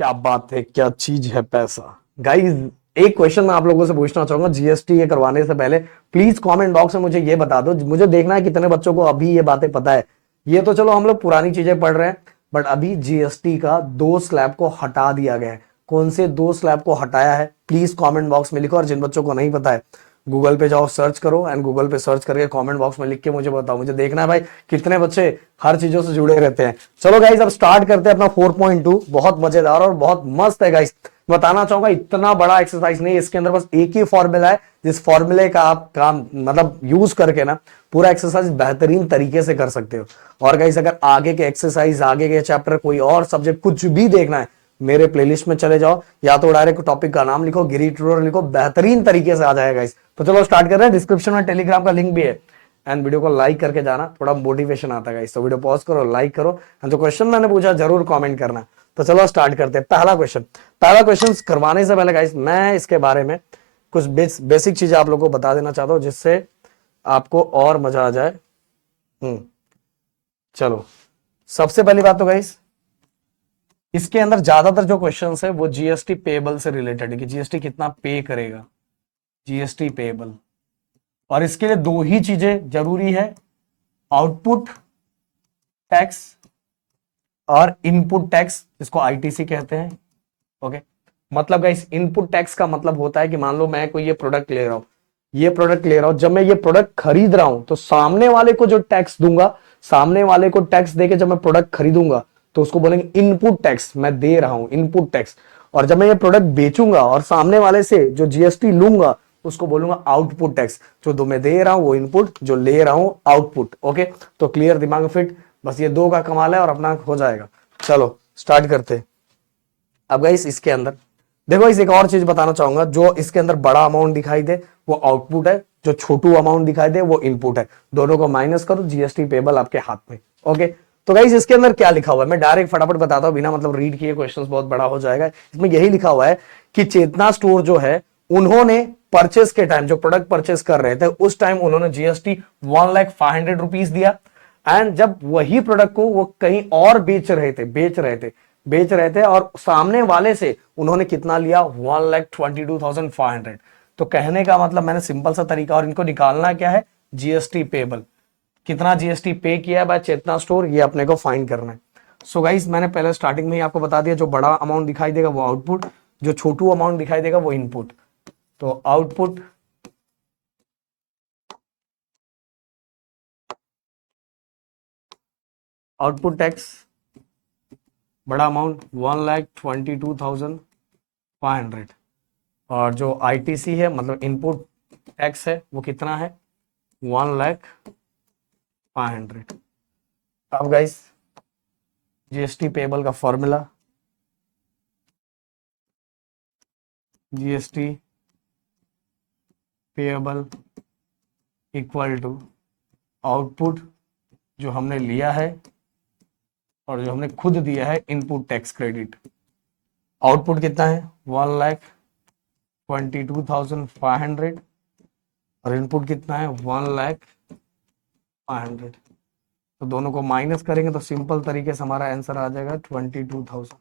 क्या बात है, क्या चीज है पैसा। गाइस, एक क्वेश्चन मैं आप लोगों से पूछना चाहूंगा जीएसटी ये करवाने से पहले। प्लीज कमेंट बॉक्स में मुझे ये बता दो, मुझे देखना है कितने बच्चों को अभी ये बातें पता है। ये तो चलो हम लोग पुरानी चीजें पढ़ रहे हैं, बट अभी जीएसटी का दो स्लैब को हटा दिया गया है। कौन से दो स्लैब को हटाया है प्लीज कमेंट बॉक्स में लिखो, और जिन बच्चों को नहीं पता है गूगल पे जाओ, सर्च करो, एंड गूगल पे सर्च करके कमेंट बॉक्स में लिख के मुझे बताओ। मुझे देखना है भाई कितने बच्चे हर चीजों से जुड़े रहते हैं। चलो गाइस, अब स्टार्ट करते हैं अपना 4.2। बहुत मजेदार और बहुत मस्त है गाइस। बताना चाहूंगा इतना बड़ा एक्सरसाइज नहीं, इसके अंदर बस एक ही फॉर्मूला है, जिस फॉर्मूले का आप काम मतलब यूज करके ना पूरा एक्सरसाइज बेहतरीन तरीके से कर सकते हो। और गाइस, अगर आगे के एक्सरसाइज, आगे के चैप्टर, कोई और सब्जेक्ट कुछ भी देखना है, मेरे प्लेलिस्ट में चले जाओ, या तो डायरेक्ट टॉपिक का नाम लिखो, गिरी ट्यूटोरियल लिखो, बेहतरीन तरीके से आ जाएगा इस। तो चलो स्टार्ट कर रहे हैं। डिस्क्रिप्शन में टेलीग्राम का लिंक भी है, एंड वीडियो को लाइक करके जाना, थोड़ा मोटिवेशन आता है। तो वीडियो पॉज करो, लाइक करो, एंड जो क्वेश्चन मैंने पूछा जरूर कमेंट करना। तो चलो स्टार्ट करते हैं। पहला क्वेश्चन करवाने से पहले गाइस, मैं इसके बारे में कुछ बेसिक चीजें आप लोगों को बता देना चाहता हूं, जिससे आपको और मजा आ जाए। चलो, सबसे पहली बात तो गाइस, इसके अंदर ज्यादातर जो क्वेश्चंस है वो जीएसटी पेबल से रिलेटेड है, कि जीएसटी कितना पे करेगा, जीएसटी पेबल। और इसके लिए दो ही चीजें जरूरी है, आउटपुट टैक्स और इनपुट टैक्स, जिसको आईटीसी कहते हैं। ओके, मतलब गाइस इनपुट टैक्स का मतलब होता है कि मान लो मैं कोई ये प्रोडक्ट ले रहा हूं, जब मैं ये प्रोडक्ट खरीद रहा हूं तो सामने वाले को जो टैक्स दूंगा, सामने वाले को टैक्स देके जब मैं प्रोडक्ट खरीदूंगा तो उसको बोलेंगे इनपुट टैक्स, मैं दे रहा हूं इनपुट टैक्स। और जब मैं ये प्रोडक्ट बेचूंगा और सामने वाले से जो जीएसटी लूंगा, उसको बोलूंगा आउटपुट टैक्स। जो दो मैं दे रहा हूं वो इनपुट, जो ले रहा हूं आउटपुट। ओके, तो क्लियर, दिमाग में फिट। बस ये दो का कमाल है और अपना हो जाएगा। चलो स्टार्ट करते हैं। अब गाइस, इसके अंदर देखो, इस एक और चीज बताना चाहूंगा, जो इसके अंदर बड़ा अमाउंट दिखाई दे वो आउटपुट है, जो छोटू अमाउंट दिखाई दे वो इनपुट है। दोनों को माइनस करो, जीएसटी पेबल आपके हाथ में। ओके, तो गाइस इसके अंदर क्या लिखा हुआ है, मैं डायरेक्ट फटाफट बताता हूं, बिना मतलब रीड किए, क्वेश्चन बहुत बड़ा हो जाएगा। इसमें यही लिखा हुआ है कि चेतना स्टोर जो है, उन्होंने परचेस के टाइम, जो प्रोडक्ट परचेस कर रहे थे उस टाइम उन्होंने जीएसटी 1,05,000 रुपीज दिया। एंड जब वही प्रोडक्ट को वो कहीं और बेच रहे थे और सामने वाले से उन्होंने कितना लिया, 1,22,500। तो कहने का मतलब, मैंने सिंपल सा तरीका, और इनको निकालना क्या है, जीएसटी पेबल। कितना जीएसटी पे किया बाय चेतना स्टोर, ये अपने को फाइंड करना है। सो गाइस, मैंने पहले स्टार्टिंग में ही आपको बता दिया, जो बड़ा अमाउंट दिखाई देगा वो आउटपुट, जो छोटू अमाउंट दिखाई देगा वो इनपुट। तो आउटपुट टैक्स, बड़ा अमाउंट 1,22,500। और जो आईटीसी है, मतलब इनपुट टैक्स है, वो कितना है, 1,05,000। अब गाइस, जीएसटी पेबल का formula, GST payable equal to output जो हमने लिया है और जो हमने खुद दिया है, इनपुट टैक्स क्रेडिट। आउटपुट कितना है, 1,22,500, और इनपुट कितना है, 1,05,000। तो दोनों को माइनस करेंगे तो सिंपल तरीके से हमारा आंसर आ जाएगा 22,000।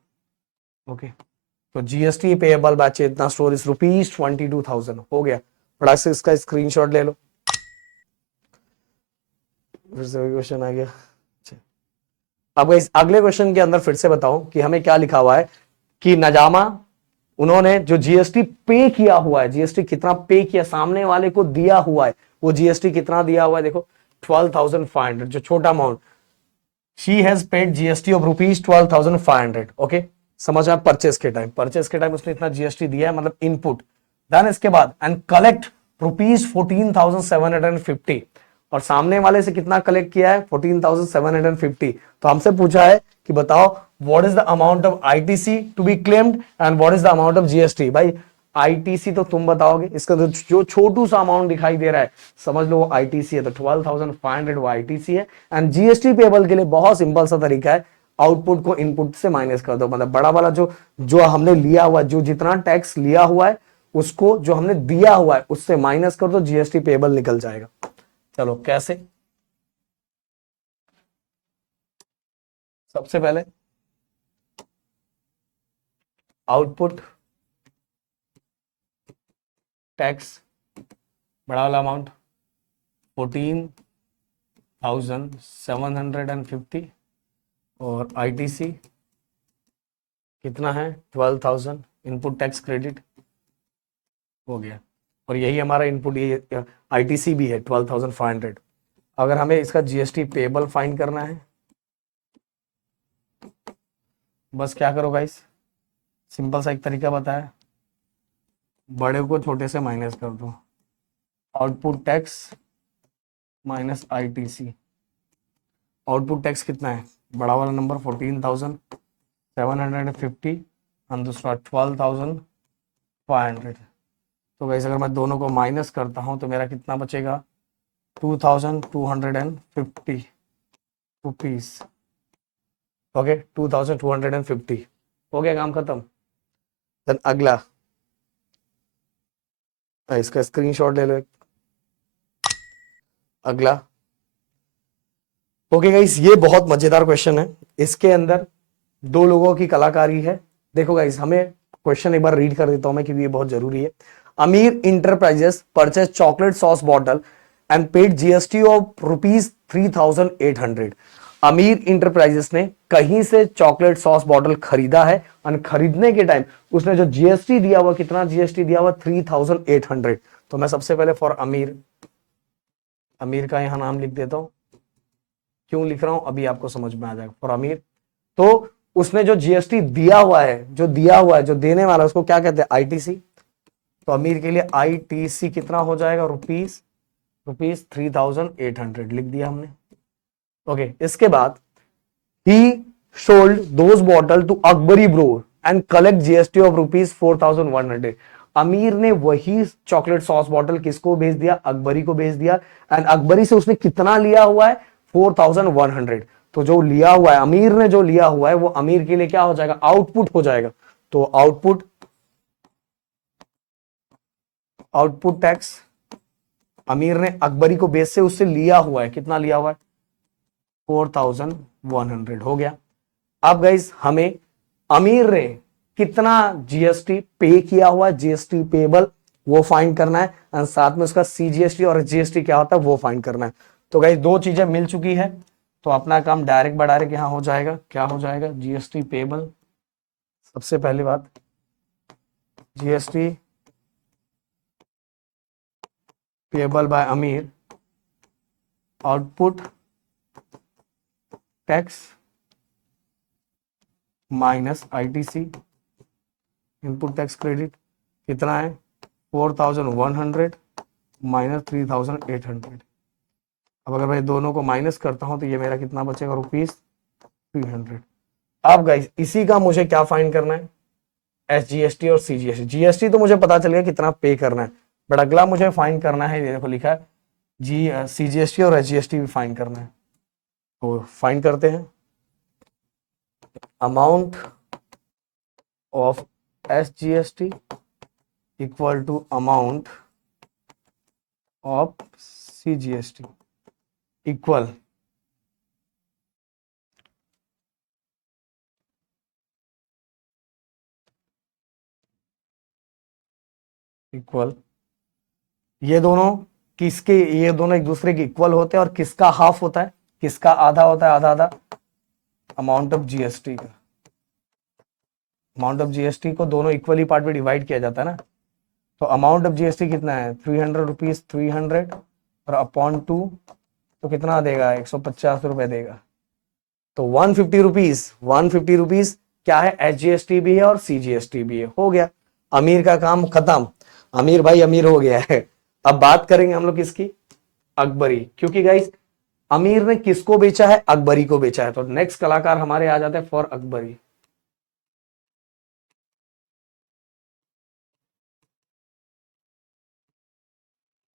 ओके, तो GST payable by Chetna store is ₹22,000 हो गया। बड़ा से इसका स्क्रीनशॉट ले लो। फिर से वही क्वेश्चन आ गया। अच्छा। अब इस अगले क्वेश्चन के अंदर फिर से बताओ कि हमें क्या लिखा हुआ है, कि नजामा, उन्होंने जो जीएसटी पे किया हुआ है, जीएसटी कितना पे किया, सामने वाले को दिया हुआ है, वो जीएसटी कितना दिया हुआ है, देखो 12,500, जो छोटा amount. She has paid GST of ₹12,500। Okay, समझ में, परचेस के टाइम उसने इतना जीएसटी दिया है, मतलब इनपुट। देन इसके बाद एंड कलेक्ट ₹14,750, और सामने वाले से कितना कलेक्ट किया है, 14,750। तो हमसे पूछा है कि बताओ what is the amount of ITC to be claimed and what is the amount of GST. भाई आईटीसी तो तुम बताओगे, इसका तो जो छोटू सा अमाउंट दिखाई दे रहा है समझ लो वो आईटीसी है, तो 12,500 वो आईटीसी है। एंड जीएसटी पेबल के लिए बहुत सिंपल सा तरीका है, आउटपुट को इनपुट से माइनस कर दो, मतलब बड़ा वाला जो जो हमने लिया हुआ, जो जितना टैक्स लिया हुआ है उसको जो हमने दिया हुआ है उससे माइनस कर दो, जीएसटी पेबल निकल जाएगा। चलो कैसे, सबसे पहले आउटपुट टैक्स बड़ा वाला अमाउंट 14,750 और आईटीसी कितना है 12,000, इनपुट टैक्स क्रेडिट हो गया। और यही हमारा इनपुट, ये आईटीसी भी है 12,500। अगर हमें इसका जीएसटी पेबल फाइंड करना है, बस क्या करो गाइस, सिंपल सा एक तरीका बताया, बड़े को छोटे से माइनस कर दो, output tax minus ITC. Output tax कितना है, बड़ा वाला नंबर 14,750 और दूसरा 12,500। तो गाइस अगर मैं दोनों को माइनस करता हूं तो मेरा कितना बचेगा, 2,250 रुपीज। ओके 2,250 हो गया, काम खत्म। देन अगला, इसका स्क्रीनशॉट ले लो एक। अगला, ओके गाइस, ये बहुत मजेदार क्वेश्चन है। इसके अंदर दो लोगों की कलाकारी है। देखो गाइस, हमें क्वेश्चन एक बार रीड कर देता हूं मैं, क्योंकि ये बहुत जरूरी है। अमीर enterprises purchase chocolate sauce bottle and paid GST of ₹3,800। अमीर इंटरप्राइजेस ने कहीं से चॉकलेट सॉस बॉटल खरीदा है और खरीदने के टाइम उसने जो जीएसटी दिया हुआ, कितना जीएसटी दिया हुआ, 3,800। तो मैं सबसे पहले फॉर अमीर, अमीर का यहां नाम लिख देता हूं। क्यों लिख रहा हूं अभी आपको समझ में आ जाएगा। फॉर अमीर, तो उसने जो जीएसटी दिया हुआ है, जो दिया हुआ है, जो देने वाला, उसको क्या कहते हैं, आईटीसी। तो अमीर के लिए आईटीसी कितना हो जाएगा, रुपीज 3,800 लिख दिया हमने। ओके, इसके बाद ही sold those bottle to Akbari bro and collect GST of ₹4,100। Amir ने वही चॉकलेट सॉस बॉटल किसको भेज दिया, अकबरी को भेज दिया। एंड अकबरी से उसने कितना लिया हुआ है, 4,100। तो जो लिया हुआ है, अमीर ने जो लिया हुआ है, वो अमीर के लिए क्या हो जाएगा, आउटपुट हो जाएगा। तो आउटपुट टैक्स अमीर ने अकबरी को बेच से उससे लिया हुआ है, कितना लिया हुआ है, 4,100 हो गया। अब गाइस, हमें अमीर ने कितना जीएसटी पे किया हुआ, जीएसटी पेबल, वो फाइंड करना है। और साथ में उसका सीजीएसटी और जीएसटी क्या होता है, वो फाइंड करना है। तो गाइस, दो चीजें मिल चुकी है, तो अपना काम डायरेक्ट डायरेक्ट यहां हो जाएगा। क्या हो जाएगा, जीएसटी पेबल, सबसे पहली बात जीएसटी पेबल बाय अमीर, output tax minus ITC, input tax credit कितना है, 4,100 माइनस 3,800। अब अगर मैं दोनों को माइनस करता हूं तो ये मेरा कितना बचेगा, ₹300। अब गाइस, इसी का मुझे क्या फाइंड करना है, एसजीएसटी और सीजीएसटी। जीएसटी तो मुझे पता चल गया कितना पे करना है, बट अगला मुझे फाइंड करना है, ये देखो लिखा है जी, सीजीएसटी और एसजीएसटी भी फाइंड करना है। तो फाइंड करते हैं, amount of SGST equal to amount of CGST equal ये दोनों किसके, ये दोनों एक दूसरे के इक्वल होते हैं। और किसका हाफ होता है, किसका आधा होता है, आधा आधा, अमाउंट ऑफ जीएसटी का। अमाउंट ऑफ जीएसटी को दोनों इक्वली पार्ट में डिवाइड किया जाता है ना। तो अमाउंट ऑफ जीएसटी कितना है, 300 रुपीज, 300 और अपॉन 2, तो कितना देगा, 150 रुपए देगा। तो 150 रुपीज, 150 रुपीज क्या है, एचजीएसटी भी है और सीजीएसटी भी है। हो गया, अमीर का काम खत्म, अमीर भाई अमीर हो गया है। अब बात करेंगे हम लोग किसकी, अकबरी। क्योंकि गाइस, अमीर ने किसको बेचा है, अकबरी को बेचा है। तो नेक्स्ट कलाकार हमारे आ जाते हैं for Akbari.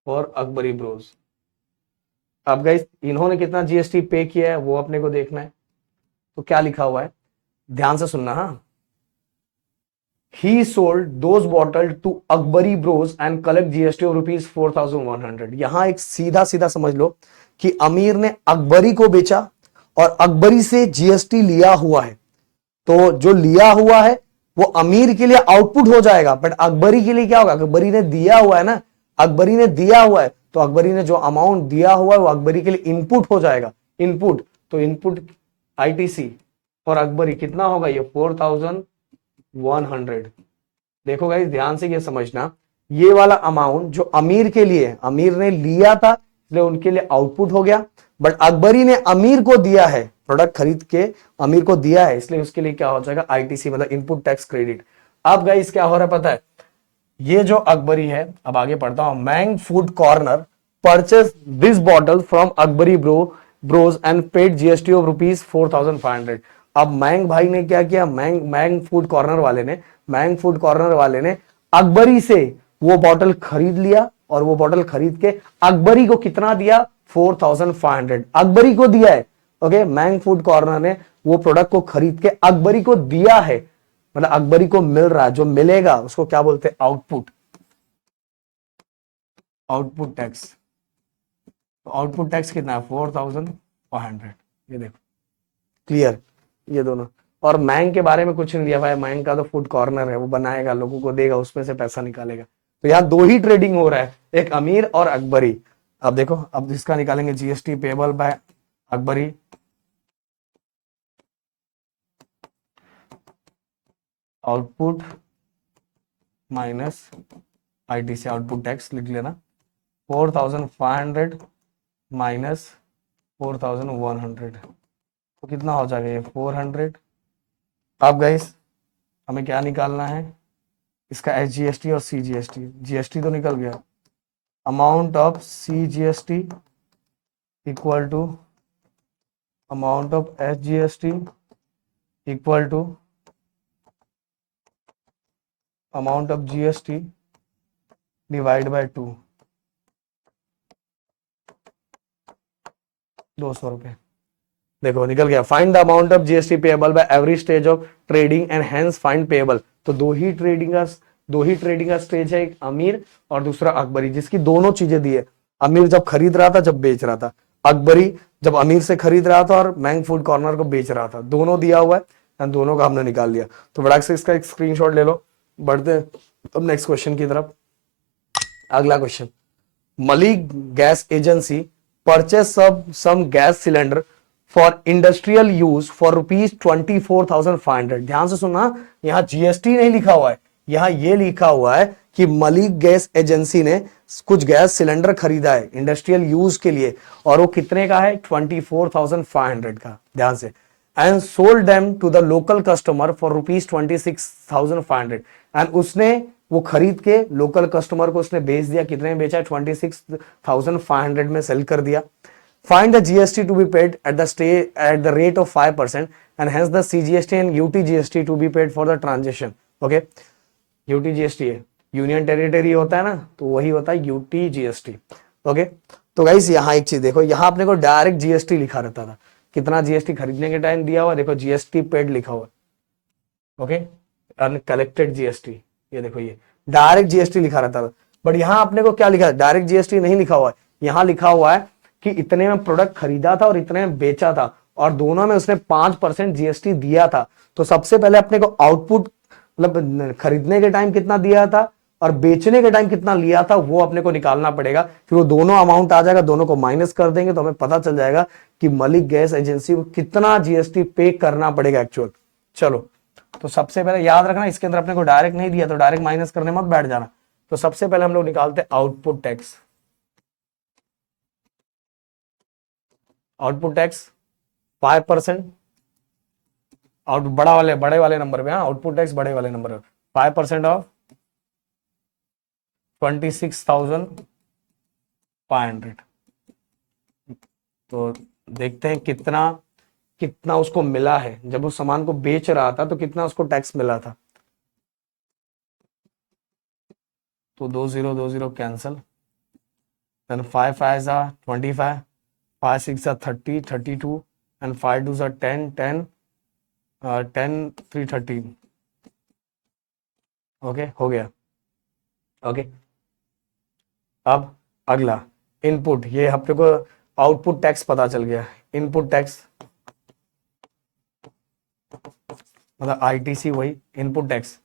For Akbari Bros. अब गाइस, इन्होंने कितना जीएसटी पे किया है वो अपने को देखना है। तो क्या लिखा हुआ है, ध्यान से सुनना। हाँ, he sold those bottle to Akbari Bros and collect GST of ₹4,100। यहां एक सीधा सीधा समझ लो कि अमीर ने अकबरी को बेचा और अकबरी से जीएसटी लिया हुआ है। तो जो लिया हुआ है वो अमीर के लिए आउटपुट हो जाएगा, बट अकबरी के लिए क्या होगा, अकबरी ने दिया हुआ है ना, अकबरी ने दिया हुआ है, तो अकबरी ने जो अमाउंट दिया हुआ है वो अकबरी के लिए इनपुट हो जाएगा, इनपुट। तो इनपुट आईटीसी और अकबरी कितना होगा, ये 4100। देखो गाइस ध्यान से ये समझना, ये वाला अमाउंट जो अमीर के लिए, अमीर ने लिया था इसलिए उनके लिए आउटपुट हो गया, बट अकबरी ने अमीर को दिया है, प्रोडक्ट खरीद के अमीर को दिया है, इसलिए उसके लिए क्या हो जाएगा, आईटीसी मतलब इनपुट टैक्स क्रेडिट। अब गाइस क्या हो रहा है पता है, ये जो अकबरी है, अब आगे पढ़ता हूं, Mang food corner purchase this bottle from Akbari bros and paid GST of ₹4500। अब मैंग भाई ने क्या किया, मैंग फूड कॉर्नर वाले ने, मैंग फूड कॉर्नर वाले ने अकबरी से वो बॉटल खरीद लिया, और वो बॉटल खरीद के अकबरी को कितना दिया, 4500 अकबरी को दिया है। ओके, मैंग फूड कॉर्नर ने वो प्रोडक्ट को खरीद के अकबरी को दिया है, मतलब अकबरी को मिल रहा है, जो मिलेगा उसको क्या बोलते हैं, आउटपुट, आउटपुट टैक्स। तो आउटपुट टैक्स कितना है, 4500। ये देखो क्लियर, ये दोनों। और मैंग के बारे में कुछ नहीं दिया भाई, मैंग का तो फूड कॉर्नर है, वो बनाएगा, लोगों को देगा, उसमें से पैसा निकालेगा। तो यहाँ दो ही ट्रेडिंग हो रहा है, एक अमीर और अकबरी। अब देखो, अब इसका निकालेंगे, GST payable by Akbari, output minus ITC, output tax लिख लेना, 4500 माइनस 4100, तो कितना हो जाएगा, ये 400। अब गाइस हमें क्या निकालना है, इसका एसजीएसटी और सीजीएसटी, जीएसटी तो निकल गया, amount of CGST equal to amount of SGST equal to amount of GST divide by 2, 200 रुपए। देखो निकल गया, find the amount of GST payable by every stage of trading and hence find payable. तो दो ही trading का stage है, एक अमीर और दूसरा अकबरी, जिसकी दोनों चीजें दी है, अमीर जब खरीद रहा था, जब बेच रहा था, अकबरी जब अमीर से खरीद रहा था और मैंग फूड कॉर्नर को बेच रहा था, दोनों दिया हुआ है एंड दोनों का हमने निकाल लिया। तो बड़ा से इसका एक स्क्रीनशॉट ले लो, बढ़ते हैं अब नेक्स्ट क्वेश्चन की तरफ। अगला question, Malik gas agency purchase some gas cylinder for industrial use for ₹24,500। ध्यान से सुनना, यहां जीएसटी नहीं लिखा हुआ है, यहां ये लिखा हुआ है कि मलिक गैस एजेंसी ने कुछ गैस सिलेंडर खरीदा है इंडस्ट्रियल यूज के लिए, और वो कितने का है, 24,500 का, ध्यान से, and sold them to the local customer for ₹26,500। And उसने वो खरीद के लोकल कस्टमर को उसने बेच दिया, कितने में बेचा है, 26,500 में सेल कर दिया। Find the GST to be paid at the rate of 5% and hence the CGST and UTGST to be paid for the transaction. Okay, UTGST है, यूनियन टेरिटरी होता है ना, तो वही होता है यूटीजीएसटी। ओके, तो गाइस यहाँ एक चीज देखो, यहाँ अपने को डायरेक्ट जीएसटी लिखा रहता था, कितना जीएसटी खरीदने के टाइम दिया हुआ, देखो जीएसटी पेड लिखा हुआ, ओके, अनकलेक्टेड जीएसटी, ये देखो ये डायरेक्ट जीएसटी लिखा रहता था, बट यहाँ अपने को क्या लिखा है, डायरेक्ट जीएसटी नहीं लिखा हुआ है, यहाँ लिखा हुआ है कि इतने में प्रोडक्ट खरीदा था और इतने में बेचा था, और दोनों में उसने 5% जीएसटी दिया था। तो सबसे पहले अपने को आउटपुट, मतलब खरीदने के टाइम कितना दिया था और बेचने के टाइम कितना लिया था, वो अपने को निकालना पड़ेगा। फिर वो दोनों अमाउंट आ जाएगा, दोनों को माइनस कर देंगे तो हमें पता चल जाएगा कि मलिक गैस एजेंसी को कितना जीएसटी पे करना पड़ेगा एक्चुअल। चलो, तो सबसे पहले याद रखना, इसके अंदर अपने को डायरेक्ट नहीं दिया तो डायरेक्ट माइनस करने मत बैठ जाना। तो सबसे पहले हम लोग निकालते हैं output tax. Output tax 5%, out बड़े वाले नंबर पे, आउटपुट टैक्स बड़े वाले नंबर पे 5% ऑफ 26,500। तो देखते हैं कितना कितना उसको मिला है, जब उस सामान को बेच रहा था तो कितना उसको टैक्स मिला था। तो 20 cancel, then 5 5s are 25, 5 6 are 30, 32, and 5 2s are 10, 10, 10 3 13। Okay, हो गया। ओके, अब अगला इनपुट, ये अपने को आउटपुट टैक्स पता चल गया, इनपुट टैक्स मतलब आईटीसी वही इनपुट टैक्स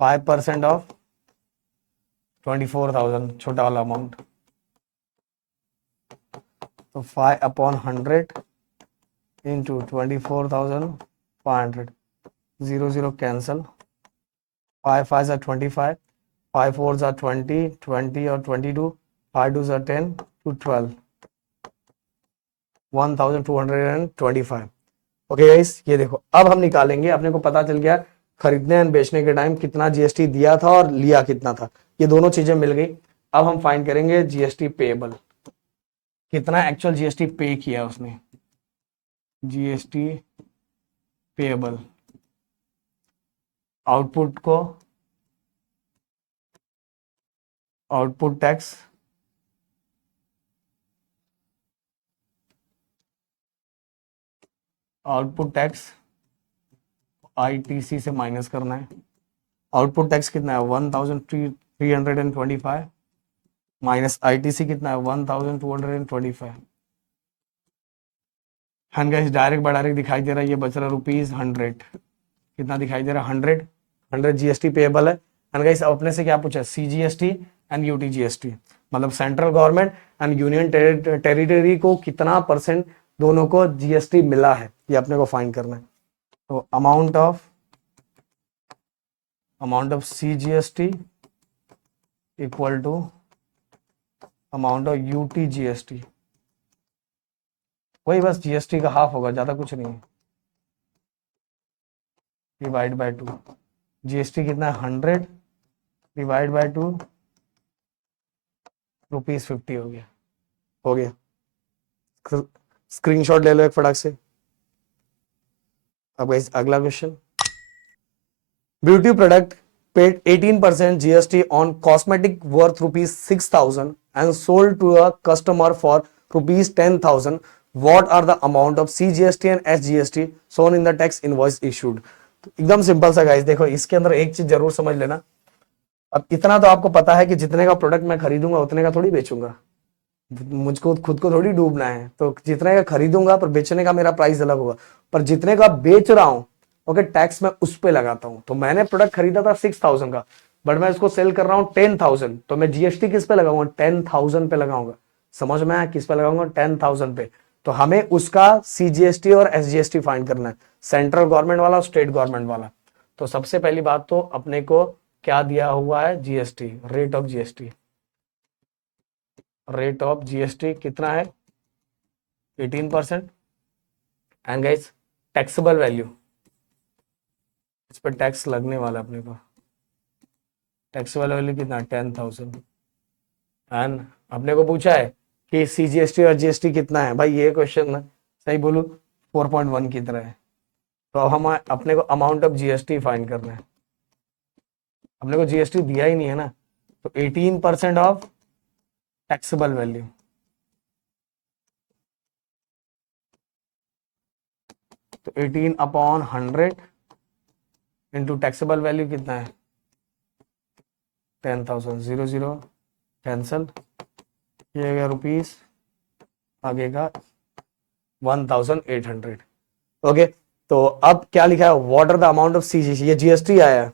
5% ऑफ 24,000 छोटा वाला अमाउंट, तो 5/100 इंटू 24,500, 0 कैंसल, 5 5 are 25, 5 4 are 20, 20 और 22, 5 2 are 10 to 12, 1,225। ओके गाइस, ये देखो अब हम निकालेंगे, अपने को पता चल गया खरीदने एंड बेचने के टाइम कितना जीएसटी दिया था और लिया कितना था, ये दोनों चीजें मिल गई। अब हम फाइंड करेंगे जीएसटी पेएबल, कितना एक्चुअल जीएसटी पे किया उसने, जीएसटी पेएबल, आउटपुट को आउटपुट टैक्स आईटीसी से माइनस करना है। आउटपुट टैक्स कितना है 1,325 माइनस आईटीसी कितना है 1,225। हाँ गाइस, डायरेक्ट बाय डायरेक्ट दिखाई दे रहा है, ये बच रहा ₹100, कितना दिखाई दे रहा है 100 जीएसटी पेएबल है। एंड गाइस अपने से क्या पूछा, सीजीएसटी एंड यूटीजीएसटी, मतलब central government and union territory को कितना परसेंट दोनों को जीएसटी मिला है, ये अपने को फाइंड करना है। तो amount of CGST equal to amount of UTGST, वही बस जीएसटी का हाफ होगा, ज्यादा कुछ नहीं है, डिवाइड बाय 2। जीएसटी कितना है 100 डिवाइड बाय 2, ₹50 हो गया। स्क्रीनशॉट ले लो एक फटाक से। अब गाइस अगला question, beauty product paid 18% GST on cosmetic worth ₹6,000 and sold to a customer for ₹10,000. What are the amount of CGST and SGST shown in the tax invoice issued? तो एकदम सिंपल सा guys, देखो इसके अंदर एक चीज जरूर समझ लेना। अब इतना तो आपको पता है कि जितने का प्रोडक्ट मैं खरीदूंगा उतने का थोड़ी बेचूंगा, मुझको खुद को थोड़ी डूबना है, तो जितने का खरीदूंगा पर बेचने का मेरा प्राइस अलग होगा, पर जितने का बेच रहा हूं ओके टैक्स मैं उस पे लगाता हूं। तो मैंने प्रोडक्ट खरीदा था 6,000 का, बट मैं इसको सेल कर रहा हूं 10,000, तो मैं जीएसटी किस पे लगाऊंगा 10,000 पे लगाऊंगा। समझ में आया, किस पे लगाऊंगा 10,000 पे। तो हमें उसका सीजीएसटी और एसजीएसटी फाइंड करना है, सेंट्रल गवर्नमेंट वाला और स्टेट गवर्नमेंट वाला। तो सबसे पहली बात तो अपने को क्या दिया हुआ है, GST, rate of GST, rate of GST कितना है 18%। एंड गाइस टैक्सेबल वैल्यू, इस पर टैक्स लगने वाला अपने को, टैक्सेबल वैल्यू कितना 10,000। एंड अपने को पूछा है कि सीजीएसटी और जीएसटी कितना है, भाई ये क्वेश्चन सही बोलूं 4.1 की तरह है। तो अब हम अपने को अमाउंट ऑफ जीएसटी फाइंड करना है, अपने को जीएसटी दिया ही नहीं है ना, तो 18% ऑफ टैक्सेबल वैल्यू, तो 18/100 इंटू टैक्सेबल वैल्यू कितना है 10,000, 0 कैंसल, ये हो गया रुपीस, आगे का 1,800। ओके, तो अब क्या लिखा है, what are the amount of CGST, ये जीएसटी आया है,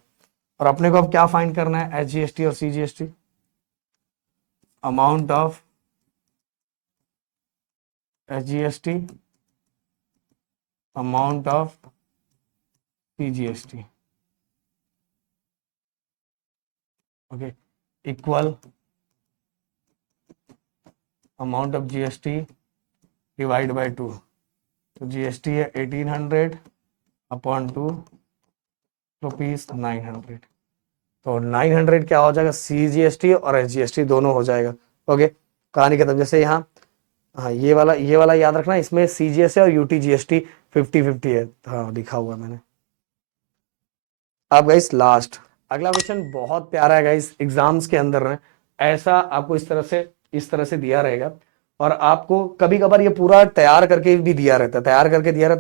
और अपने को अब क्या फाइंड करना है एसजीएसटी और CGST, amount of SGST, amount of CGST, okay, equal amount of GST divide by 2। तो जीएसटी है 1800 अपॉन 2 ₹900, तो 900 क्या हो जाएगा, सीजीएसटी और एसजीएसटी दोनों हो जाएगा। ओके, कहानी खत्म। जैसे यहाँ हाँ ये वाला याद रखना, इसमें सीजीएस और यूटीजीएसटी 50-50 है, हाँ लिखा हुआ मैंने। अब गाइस लास्ट अगला क्वेश्चन बहुत प्यारा है गाइस, एग्जाम्स के अंदर है ऐसा आपको इस तरह से दिया रहेगा, और आपको कभी कभार ये पूरा तैयार करके भी दिया रहता है,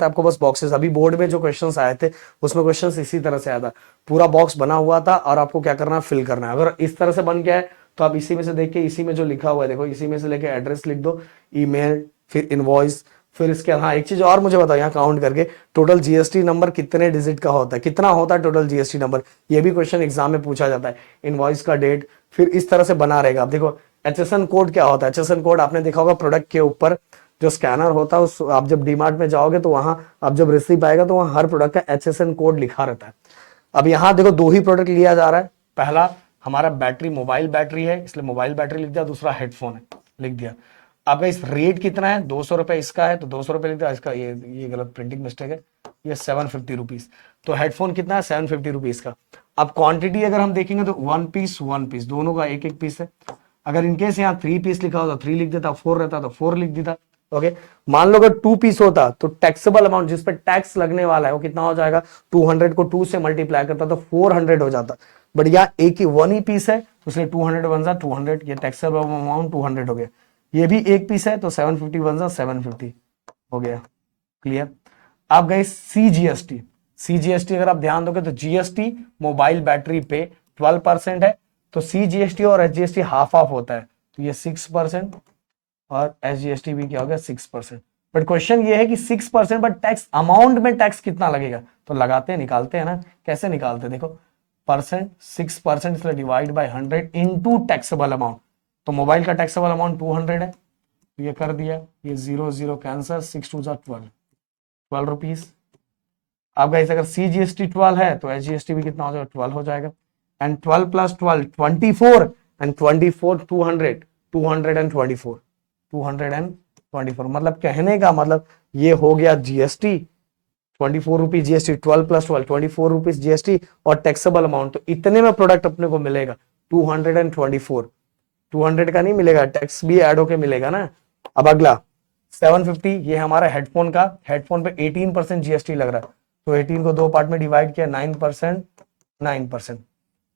आपको बस बॉक्सेस, अभी बोर्ड में जो क्वेश्चंस आए थे उसमें क्वेश्चंस इसी तरह से आया था, पूरा बॉक्स बना हुआ था और आपको क्या करना है फिल करना है। अगर इस तरह से बन गया है तो आप इसी में से देख के, इसी में जो लिखा हुआ है देखो, इसी में से लेके एड्रेस लिख दो, ईमेल, फिर इनवॉइस, फिर इसके हाँ एक चीज और मुझे बताओ यहाँ काउंट करके टोटल जीएसटी नंबर कितने डिजिट का होता है, कितना होता है टोटल जीएसटी नंबर, ये भी क्वेश्चन एग्जाम में पूछा जाता है। इनवॉइस का डेट फिर इस तरह से बना रहेगा। आप देखो एचएसएन कोड क्या होता है, एचएसएन कोड आपने देखा होगा प्रोडक्ट के ऊपर जो स्कैनर होता है उस आप जब डीमार्ट में जाओगे तो वहां आप जब रिसीव आएगा तो वहां हर प्रोडक्ट का एचएसएन कोड लिखा रहता है। अब यहाँ देखो दो ही प्रोडक्ट लिया जा रहा है, पहला हमारा बैटरी मोबाइल बैटरी है इसलिए मोबाइल बैटरी लिख दिया, दूसरा हेडफोन है लिख दिया। अब इस रेट कितना है, 200 रुपए इसका है तो 200 रुपए लिख दिया, इसका ये गलत प्रिंटिंग मिस्टेक है, ये 750 रुपीज। तो हेडफोन कितना है 750 रुपीज का। अब क्वांटिटी अगर हम देखेंगे तो 1 पीस दोनों का एक पीस है। अगर इनकेस यहाँ 3 पीस लिखा होता 3 लिख देता, 4 रहता तो 4 लिख देता। ओके, मान लो अगर 2 पीस होता तो टैक्सेबल अमाउंट जिस पे टैक्स लगने वाला है वो कितना हो जाएगा, 200 को 2 से मल्टीप्लाई करता तो 400 हो जाता। बट यहाँ एक ही 1 ही पीस है तो इसलिए 200 बन जा 200, ये टैक्सेबल अमाउंट 200 हो गया। ये भी एक पीस है तो 750 बन जा 750 हो गया। क्लियर। आप गए सीजीएसटी, सीजीएसटी अगर आप ध्यान दोगे तो जीएसटी मोबाइल बैटरी पे 12% है, तो सीजीएसटी और एचजीएसटी हाफ हाफ होता है तो ये 6% और एसजीएसटी भी क्या हो गया 6%। बट क्वेश्चन ये है कि 6% बट टैक्स अमाउंट में टैक्स कितना लगेगा, तो लगाते हैं निकालते हैं ना, कैसे निकालते हैं देखो परसेंट 6% इसलिए divide by 100 into taxable amount, तो मोबाइल का टैक्सेबल अमाउंट 200 है तो ये कर दिया, ये 0 0 कैंसर, 6 2 12 रुपीज। अब गाइस अगर सीजीएसटी 12 है तो एसजीएसटी भी कितना हो जाएगा 12 हो जाएगा, एंड 12 प्लस 12 24 एंड 24 200 224 224, मतलब कहने का मतलब ये हो गया GST 24 rupees GST, 12 plus 12 24 rupees GST और टैक्सेबल अमाउंट, तो इतने में प्रोडक्ट अपने को मिलेगा 224। 200 का नहीं मिलेगा, टैक्स भी ऐड होके मिलेगा ना। अब अगला 750, ये हमारा हेडफोन का, हेडफोन पे 18% जीएसटी लग रहा है तो 18 को 2 पार्ट में डिवाइड किया 9%, 9%।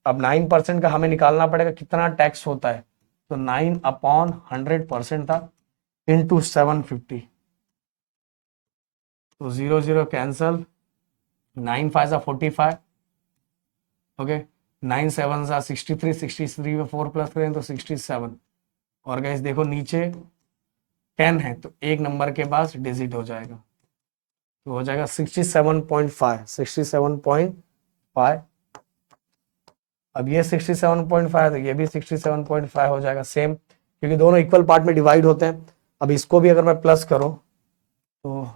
अब 9% का हमें निकालना पड़ेगा कितना टैक्स होता है, तो 9/100% था इंटू 750, तो 0 0 कैंसल, 9 5 45, ओके 9 7 63, 63 में 4 प्लस करें तो 67। और गाइस देखो नीचे 10 है तो एक नंबर के पास डिजिट हो जाएगा तो हो जाएगा 67.5, 67.5। अब ये 67.5 तो ये भी 67.5 हो जाएगा सेम, क्योंकि दोनों इक्वल पार्ट में डिवाइड होते हैं। अब इसको भी अगर मैं प्लस करूं तो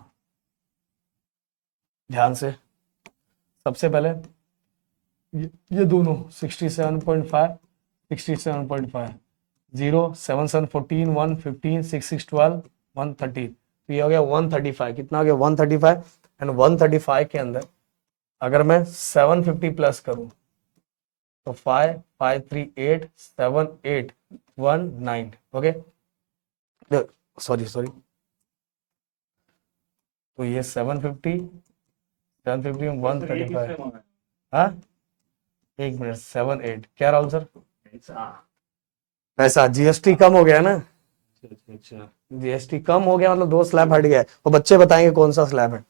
ध्यान से, सबसे पहले ये दोनों 67.5 67.5, 0 7 7 14 1 15 6 6 12 130, तो ये हो गया 135। कितना हो गया 135, एंड 135 के अंदर अगर मैं 750 प्लस करूं तो 5 5 3 8 7 8 1 9, ओके सॉरी तो ये 750 में 135, हाँ एक मिनट 7 8 क्या राहुल सर, पैसा जीएसटी कम हो गया ना, जीएसटी कम हो गया मतलब 2 स्लैब हट गया है, वो बच्चे बताएंगे कौन सा स्लैब है।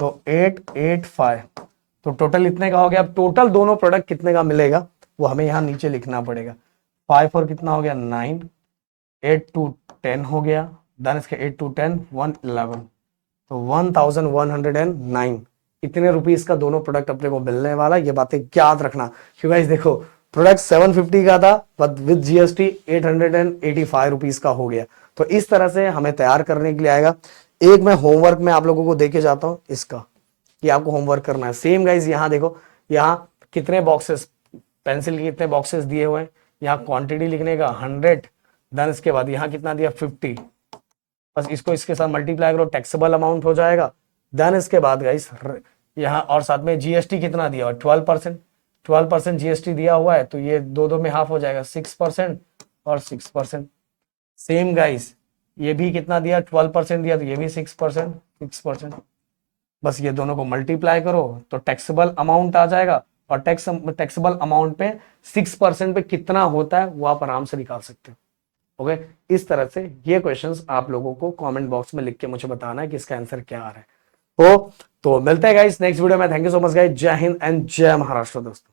तो 885 तो टोटल इतने का हो गया। अब टोटल दोनों प्रोडक्ट कितने का मिलेगा वो हमें यहाँ नीचे लिखना पड़ेगा। 5 और कितना हो गया 9, 8 2 10 हो गया, देन इसके 8 2 10 111, तो 1109 इतने रुपीस का दोनों प्रोडक्ट अपने को मिलने वाला। ये बातें याद रखना क्योंकि गाइस देखो प्रोडक्ट 750 का था बट विद जीएसटी 885 रुपीस का हो गया। तो इस तरह से हमें तैयार करने के लिए आएगा। एक मैं होमवर्क में आप लोगों को देके जाता हूं इसका कि आपको होमवर्क करना है। सेम गाइस यहाँ देखो, यहाँ कितने बॉक्सेस, पेंसिल के कितने बॉक्सेस दिए हुए हैं, यहाँ क्वांटिटी लिखने का 100, देन इसके बाद यहाँ कितना दिया 50, बस इसको इसके साथ मल्टीप्लाई करो टैक्सेबल अमाउंट हो जाएगा। देन इसके बाद गाइस यहाँ और साथ में जीएसटी कितना दिया हुआ 12%, 12% जीएसटी दिया हुआ है तो ये दो दो में हाफ हो जाएगा 6% और 6%। सेम गाइस ये भी कितना दिया 12% दिया तो ये भी 6%, 6%। बस ये दोनों को मल्टीप्लाई करो तो टैक्सेबल अमाउंट आ जाएगा और टैक्सेबल अमाउंट पे 6% पे कितना होता है वो आप आराम से निकाल सकते हो। ओके, इस तरह से ये क्वेश्चंस आप लोगों को कमेंट बॉक्स में लिख के मुझे बताना है कि इसका आंसर क्या आ रहा है। तो मिलते हैं गाइस नेक्स्ट वीडियो में। Thank you so much guys, जय हिंद एंड जय महाराष्ट्र दोस्तों।